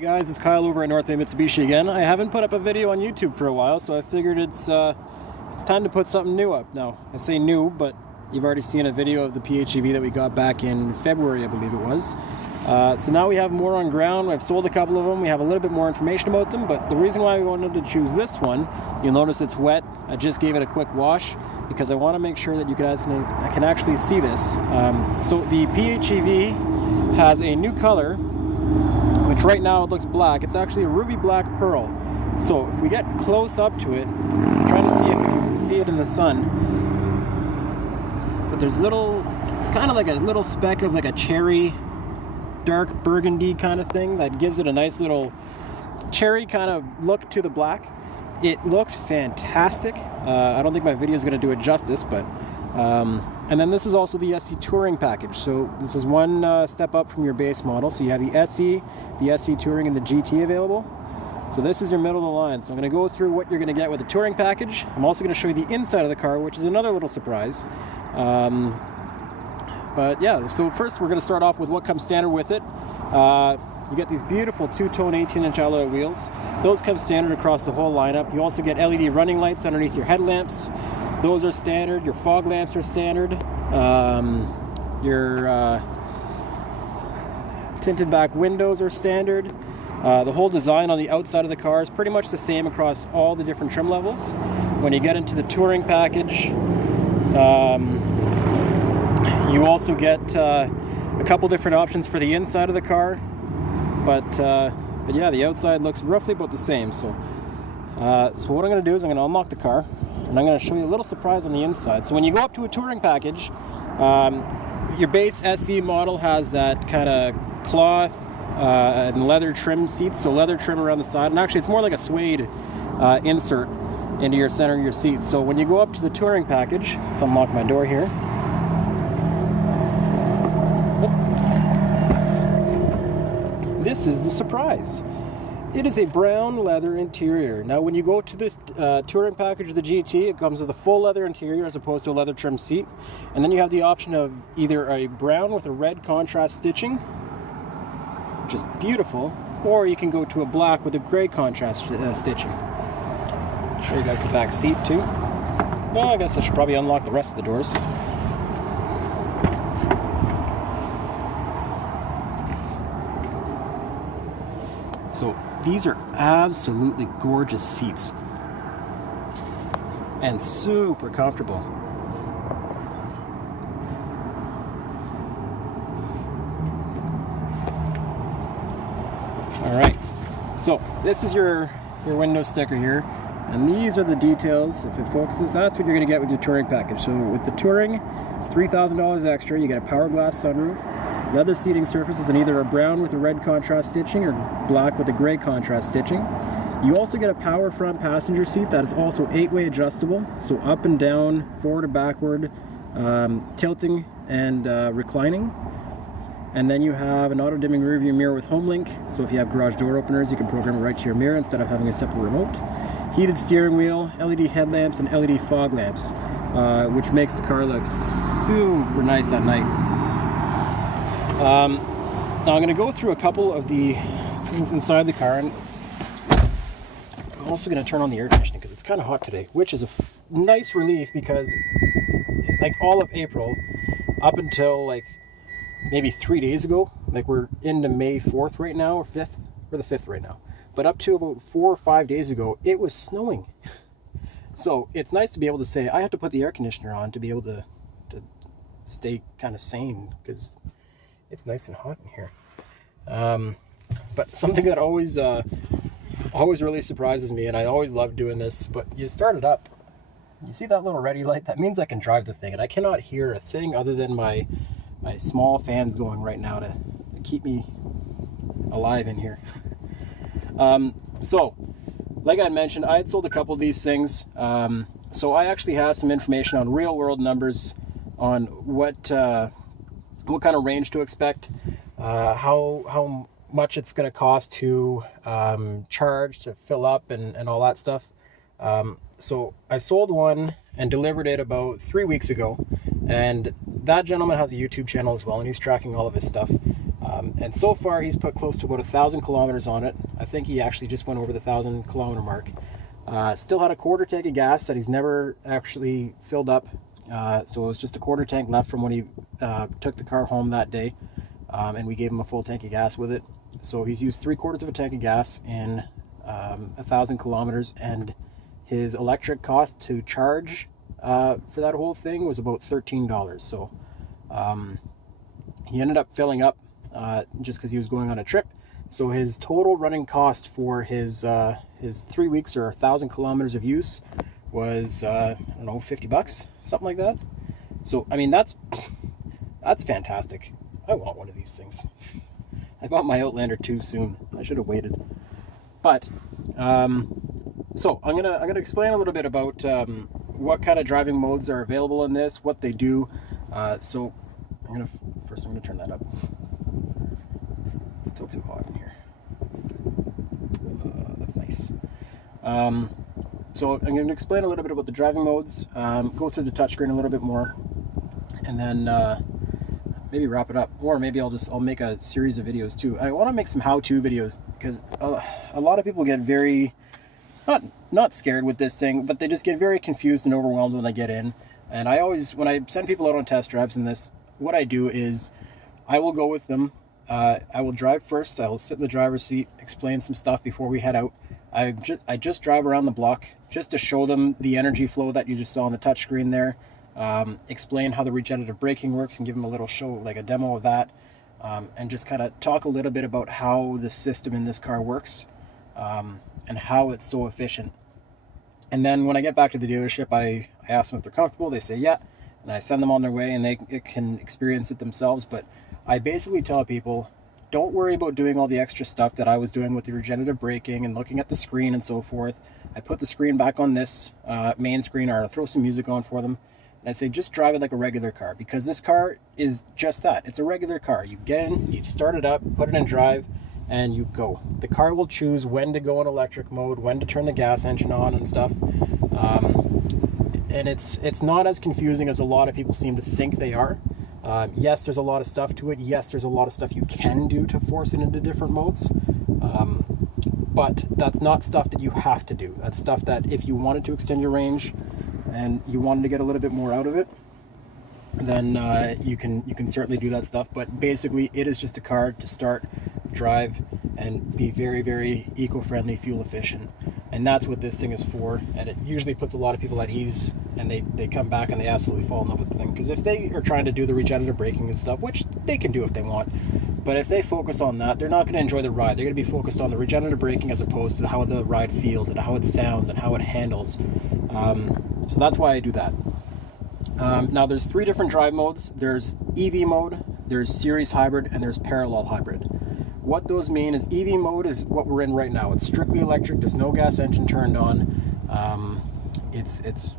Hey guys, it's Kyle over at North Bay Mitsubishi again. I haven't put up a video on YouTube for a while, so I figured it's time to put something new up. Now, I say new, but you've already seen a video of the PHEV that we got back in February, I believe it was. So now we have more on ground. I've sold a couple of them. We have a little bit more information about them, but the reason why we wanted to choose this one, you'll notice it's wet. I just gave it a quick wash because I want to make sure that you guys can actually see this. So the PHEV has a new color, which right now it looks black. It's actually a ruby black pearl. So if we get close up to it, I'm trying to see if you can see it in the sun. But there's it's kind of like a little speck of like a cherry, dark burgundy kind of thing that gives it a nice little cherry kind of look to the black. It looks fantastic. I don't think my video is going to do it justice, but and then this is also the SE Touring package. So this is one step up from your base model. So you have the SE Touring, and the GT available. So this is your middle of the line. So I'm going to go through what you're going to get with the Touring package. I'm also going to show you the inside of the car, which is another little surprise. But yeah, so first we're going to start off with what comes standard with it. You get these beautiful two-tone 18-inch alloy wheels. Those come standard across the whole lineup. You also get LED running lights underneath your headlamps. Those are standard. Your fog lamps are standard. Your tinted back windows are standard. The whole design on the outside of the car is pretty much the same across all the different trim levels. When you get into the Touring package, you also get a couple different options for the inside of the car, but yeah, the outside looks roughly about the same. So what I'm going to do is I'm going to unlock the car, and I'm going to show you a little surprise on the inside. So when you go up to a Touring package, your base SE model has that kind of cloth and leather trim seats, so leather trim around the side, and actually it's more like a suede insert into your center of your seat. So when you go up to the Touring package, let's unlock my door here. This is the surprise. It is a brown leather interior. Now when you go to this Touring package of the GT, it comes with a full leather interior as opposed to a leather trim seat. And then you have the option of either a brown with a red contrast stitching, which is beautiful, or you can go to a black with a gray contrast stitching. I'll show you guys the back seat too. Well, I guess I should probably unlock the rest of the doors. So these are absolutely gorgeous seats and super comfortable. All right, so this is your window sticker here, and these are the details. If it focuses, that's what you're going to get with your Touring package. So with the Touring, it's $3,000 extra. You get a power glass sunroof, leather seating surfaces in either a brown with a red contrast stitching or black with a gray contrast stitching. You also get a power front passenger seat that is also 8-way adjustable, so up and down, forward and backward, tilting and reclining. And then you have an auto-dimming rearview mirror with HomeLink, so if you have garage door openers, you can program it right to your mirror instead of having a separate remote. Heated steering wheel, LED headlamps, and LED fog lamps, which makes the car look super nice at night. Now I'm going to go through a couple of the things inside the car, and I'm also going to turn on the air conditioning because it's kind of hot today, which is a nice relief because like all of April up until like maybe 3 days ago, like we're into May 4th right now, or 5th, we're the 5th right now, but up to about 4 or 5 days ago, it was snowing. So it's nice to be able to say, I have to put the air conditioner on to be able to stay kind of sane because it's nice and hot in here. But something that always really surprises me, and I always love doing this, but you start it up, you see that little ready light? That means I can drive the thing, and I cannot hear a thing other than my small fans going right now to keep me alive in here. So, like I mentioned, I had sold a couple of these things, so I actually have some information on real-world numbers on what kind of range to expect, how much it's going to cost to charge, to fill up, and all that stuff. So I sold one and delivered it about 3 weeks ago, and that gentleman has a YouTube channel as well, and he's tracking all of his stuff. And so far he's put close to about 1,000 kilometers on it. I think he actually just went over the 1,000 kilometer mark. Still had a quarter tank of gas that he's never actually filled up. So it was just a quarter tank left from when he took the car home that day. And we gave him a full tank of gas with it. So he's used 3/4 of a tank of gas in 1,000 kilometers, and his electric cost to charge for that whole thing was about $13. So he ended up filling up just because he was going on a trip. So his total running cost for his 3 weeks or 1,000 kilometers of use was I don't know, $50, something like that. So I mean, that's fantastic. I want one of these things. I bought my Outlander too soon. I should have waited. But so I'm gonna explain a little bit about what kind of driving modes are available in this, what they do. So I'm gonna turn that up. It's still too hot in here. That's nice. So I'm going to explain a little bit about the driving modes, go through the touchscreen a little bit more, and then maybe wrap it up. Or maybe I'll make a series of videos too. I want to make some how-to videos because a lot of people get very not scared with this thing, but they just get very confused and overwhelmed when they get in. And I always, when I send people out on test drives in this, what I do is I will go with them. I will drive first. I will sit in the driver's seat, explain some stuff before we head out. I just drive around the block just to show them the energy flow that you just saw on the touchscreen there. Explain how the regenerative braking works and give them a little show, like a demo of that. And just kind of talk a little bit about how the system in this car works and how it's so efficient. And then when I get back to the dealership, I ask them if they're comfortable. They say yeah, and I send them on their way, and they can experience it themselves. But I basically tell people, don't worry about doing all the extra stuff that I was doing with the regenerative braking and looking at the screen and so forth. I put the screen back on this main screen, or I throw some music on for them. And I say, just drive it like a regular car, because this car is just that. It's a regular car. You get in, you start it up, put it in drive, and you go. The car will choose when to go in electric mode, when to turn the gas engine on and stuff. And it's not as confusing as a lot of people seem to think they are. Yes, there's a lot of stuff to it. Yes, there's a lot of stuff you can do to force it into different modes. But that's not stuff that you have to do. That's stuff that if you wanted to extend your range and you wanted to get a little bit more out of it, then you can certainly do that stuff. But basically, it is just a car to start, drive, and be very, very eco-friendly, fuel efficient. And that's what this thing is for. And it usually puts a lot of people at ease, and they come back and they absolutely fall in love with the thing. Because if they are trying to do the regenerative braking and stuff, which they can do if they want, but if they focus on that, they're not going to enjoy the ride. They're going to be focused on the regenerative braking as opposed to how the ride feels and how it sounds and how it handles. So that's why I do that. Now there's 3 different drive modes. There's EV mode, there's series hybrid, and there's parallel hybrid. What those mean is EV mode is what we're in right now. It's strictly electric. There's no gas engine turned on. It's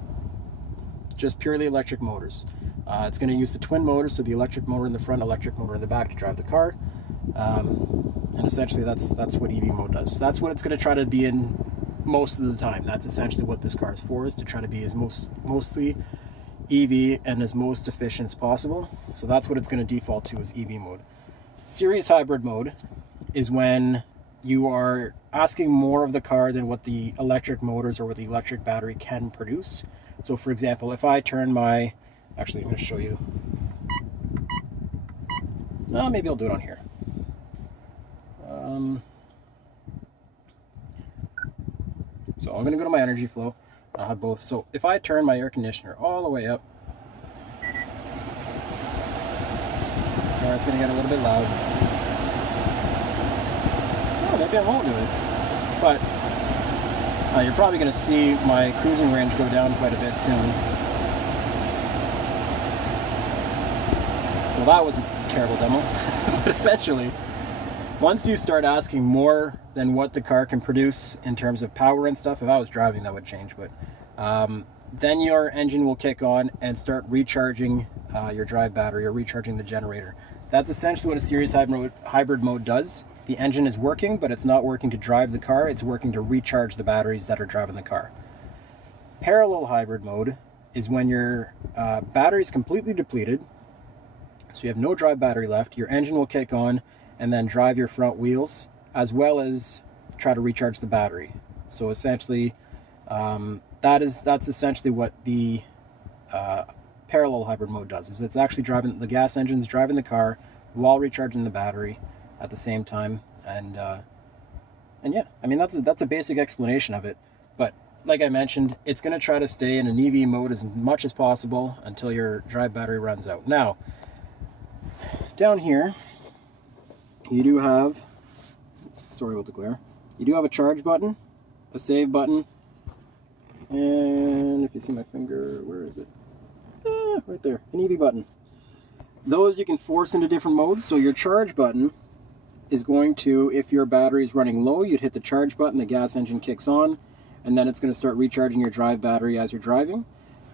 just purely electric motors. It's going to use the twin motors, so the electric motor in the front, electric motor in the back to drive the car. And essentially that's what EV mode does. That's what it's going to try to be in most of the time. That's essentially what this car is for, is to try to be as mostly EV and as most efficient as possible. So that's what it's going to default to, is EV mode. Series hybrid mode is when you are asking more of the car than what the electric motors or what the electric battery can produce. So for example, if I turn my, actually I'm going to show you, maybe I'll do it on here. So I'm going to go to my energy flow. I'll have both. So if I turn my air conditioner all the way up, sorry, it's going to get a little bit loud. Oh, maybe I won't do it. But you're probably going to see my cruising range go down quite a bit soon. Well, that was a terrible demo. But essentially, once you start asking more than what the car can produce in terms of power and stuff, if I was driving that would change, but then your engine will kick on and start recharging your drive battery or recharging the generator. That's essentially what a series hybrid mode does. The engine is working, but it's not working to drive the car, it's working to recharge the batteries that are driving the car. Parallel hybrid mode is when your battery is completely depleted, so you have no drive battery left. Your engine will kick on and then drive your front wheels, as well as try to recharge the battery. So essentially, that's essentially what the parallel hybrid mode does. Is it's actually driving the gas engine's driving the car while recharging the battery at the same time. And yeah, I mean that's a basic explanation of it. But like I mentioned, it's going to try to stay in an EV mode as much as possible until your drive battery runs out. Now, down here, you do have, sorry about the glare, you do have a charge button, a save button, and if you see my finger, where is it? Right there, an EV button. Those you can force into different modes. So your charge button is going to, if your battery is running low, you'd hit the charge button, the gas engine kicks on, and then it's going to start recharging your drive battery as you're driving.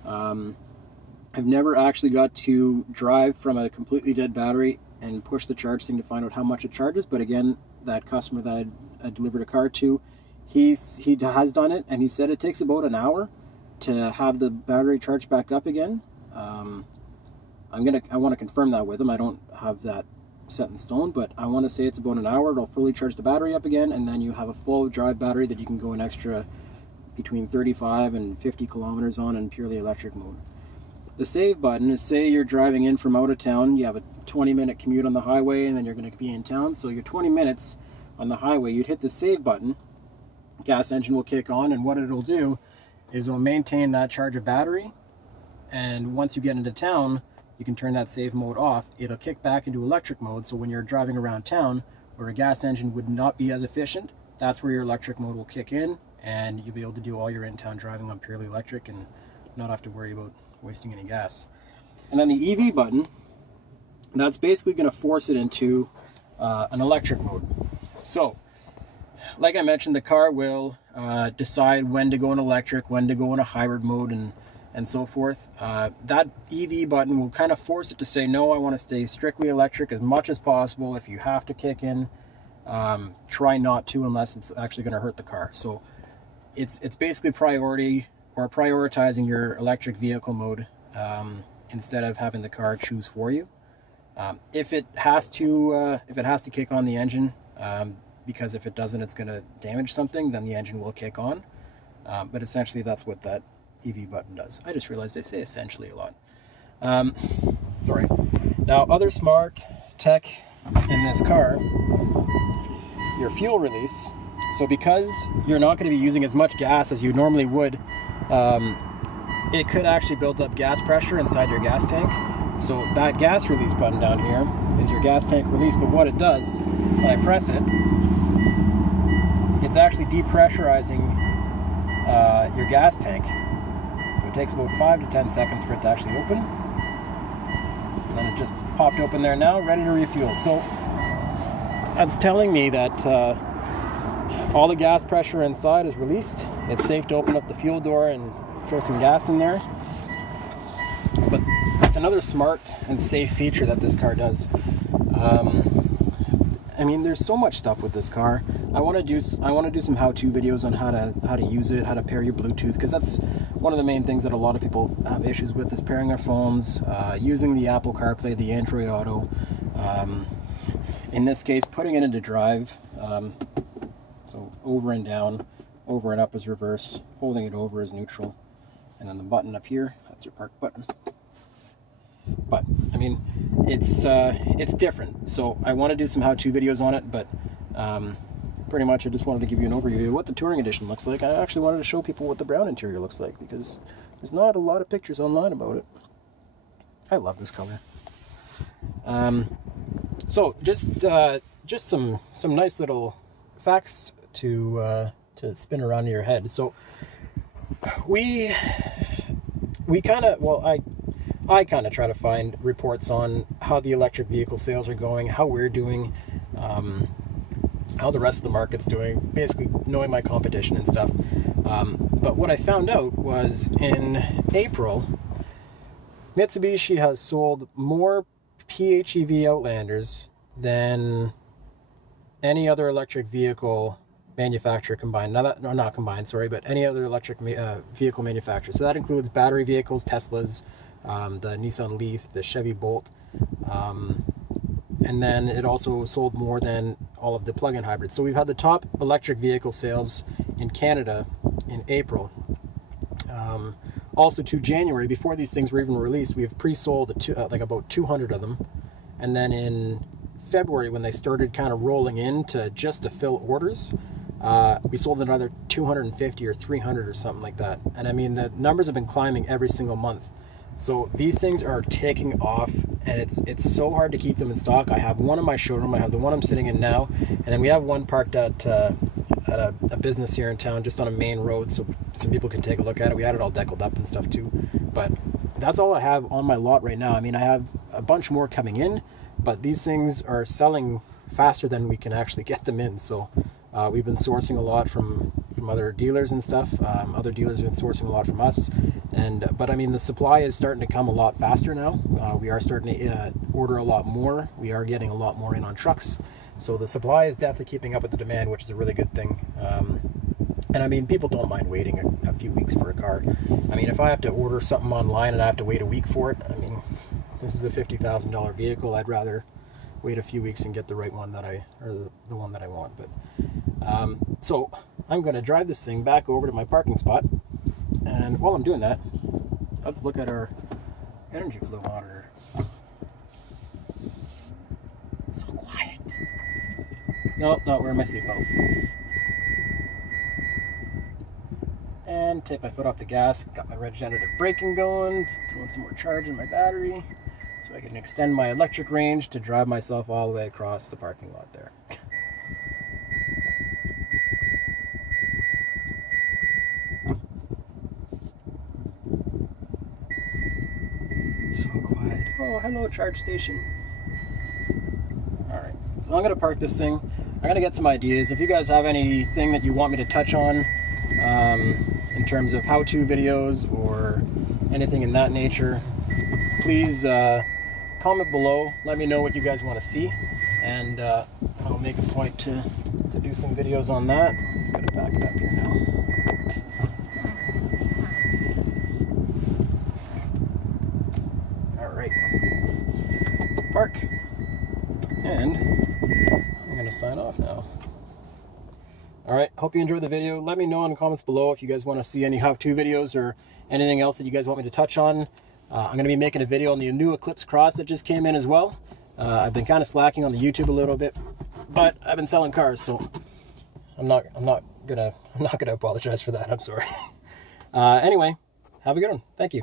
I've never actually got to drive from a completely dead battery and push the charge thing to find out how much it charges, but again, that customer that I delivered a car to, he has done it, and he said it takes about an hour to have the battery charged back up again. I want to confirm that with him. I don't have that set in stone, but I want to say it's about an hour. It'll fully charge the battery up again, and then you have a full drive battery that you can go an extra between 35 and 50 kilometers on in purely electric mode. The save button is, say you're driving in from out of town, you have a 20-minute commute on the highway, and then you're going to be in town, so your 20 minutes on the highway, you'd hit the save button, gas engine will kick on, and what it'll do is it'll maintain that charge of battery, and once you get into town, you can turn that save mode off. It'll kick back into electric mode, so when you're driving around town, where a gas engine would not be as efficient, that's where your electric mode will kick in, and you'll be able to do all your in-town driving on purely electric and not have to worry about wasting any gas. And then the EV button, that's basically going to force it into an electric mode. So, like I mentioned, the car will decide when to go in electric, when to go in a hybrid mode, and so forth. That EV button will kind of force it to say, no, I want to stay strictly electric as much as possible. If you have to kick in, try not to unless it's actually going to hurt the car. So it's basically prioritizing your electric vehicle mode instead of having the car choose for you. If it has to kick on the engine, because if it doesn't, it's going to damage something, then the engine will kick on. But essentially, that's what that EV button does. I just realized I say essentially a lot. Sorry. Now, other smart tech in this car, your fuel release. So because you're not going to be using as much gas as you normally would, it could actually build up gas pressure inside your gas tank. So that gas release button down here is your gas tank release, but what it does, when I press it, it's actually depressurizing your gas tank. So it takes about 5 to 10 seconds for it to actually open. And then it just popped open there now, ready to refuel. So that's telling me that all the gas pressure inside is released. It's safe to open up the fuel door and throw some gas in there. But it's another smart and safe feature that this car does. I mean, there's so much stuff with this car. I want to do some how-to videos on how to use it, how to pair your Bluetooth, because that's one of the main things that a lot of people have issues with, is pairing their phones, using the Apple CarPlay, the Android Auto. In this case, putting it into drive. So over and down, over and up is reverse, holding it over is neutral, and then the button up here, that's your park button. But I mean, it's different. So I want to do some how-to videos on it, but pretty much I just wanted to give you an overview of what the Touring Edition looks like. I actually wanted to show people what the brown interior looks like, because there's not a lot of pictures online about it. I love this color. So just some nice little facts to spin around in your head. So we kind of, well, I kind of try to find reports on how the electric vehicle sales are going, how we're doing, how the rest of the market's doing, basically knowing my competition and stuff. But what I found out was in April, Mitsubishi has sold more PHEV Outlanders than any other electric vehicle manufacturer combined. Not combined, sorry, but any other electric vehicle manufacturer. So that includes battery vehicles, Teslas, the Nissan Leaf, the Chevy Bolt, and then it also sold more than all of the plug-in hybrids. So we've had the top electric vehicle sales in Canada in April. Also to January, before these things were even released, we have pre-sold like about 200 of them. And then in February, when they started kind of rolling in just to fill orders, we sold another 250 or 300 or something like that. And I mean, the numbers have been climbing every single month. So these things are taking off, and it's so hard to keep them in stock. I have one in my showroom. I have the one I'm sitting in now, and then we have one parked at a business here in town, just on a main road, so some people can take a look at it. We had it all deckled up and stuff too. But that's all I have on my lot right now. I mean, I have a bunch more coming in, but these things are selling faster than we can actually get them in. So we've been sourcing a lot from other dealers and stuff. Other dealers have been sourcing a lot from us. But I mean, the supply is starting to come a lot faster now. We are starting to order a lot more. We are getting a lot more in on trucks. So the supply is definitely keeping up with the demand, which is a really good thing. And I mean, people don't mind waiting a few weeks for a car. I mean, if I have to order something online and I have to wait a week for it, I mean, this is a $50,000 vehicle. I'd rather wait a few weeks and get the right one the one that I want. But so I'm going to drive this thing back over to my parking spot. And while I'm doing that, let's look at our energy flow monitor. So quiet. Nope, not wearing my seatbelt. And take my foot off the gas. Got my regenerative braking going. Throwing some more charge in my battery so I can extend my electric range to drive myself all the way across the parking lot there. So quiet. Oh, hello, charge station. Alright, so I'm going to park this thing. I'm going to get some ideas. If you guys have anything that you want me to touch on in terms of how-to videos or anything in that nature, please comment below. Let me know what you guys want to see, and I'll make a point to do some videos on that. I'm just going to back it up here now. Park, and I'm going to sign off now. Alright, hope you enjoyed the video. Let me know in the comments below if you guys want to see any how-to videos or anything else that you guys want me to touch on. I'm going to be making a video on the new Eclipse Cross that just came in as well. I've been kind of slacking on the YouTube a little bit, but I've been selling cars, so I'm not gonna apologize for that. I'm sorry. Anyway, have a good one. Thank you.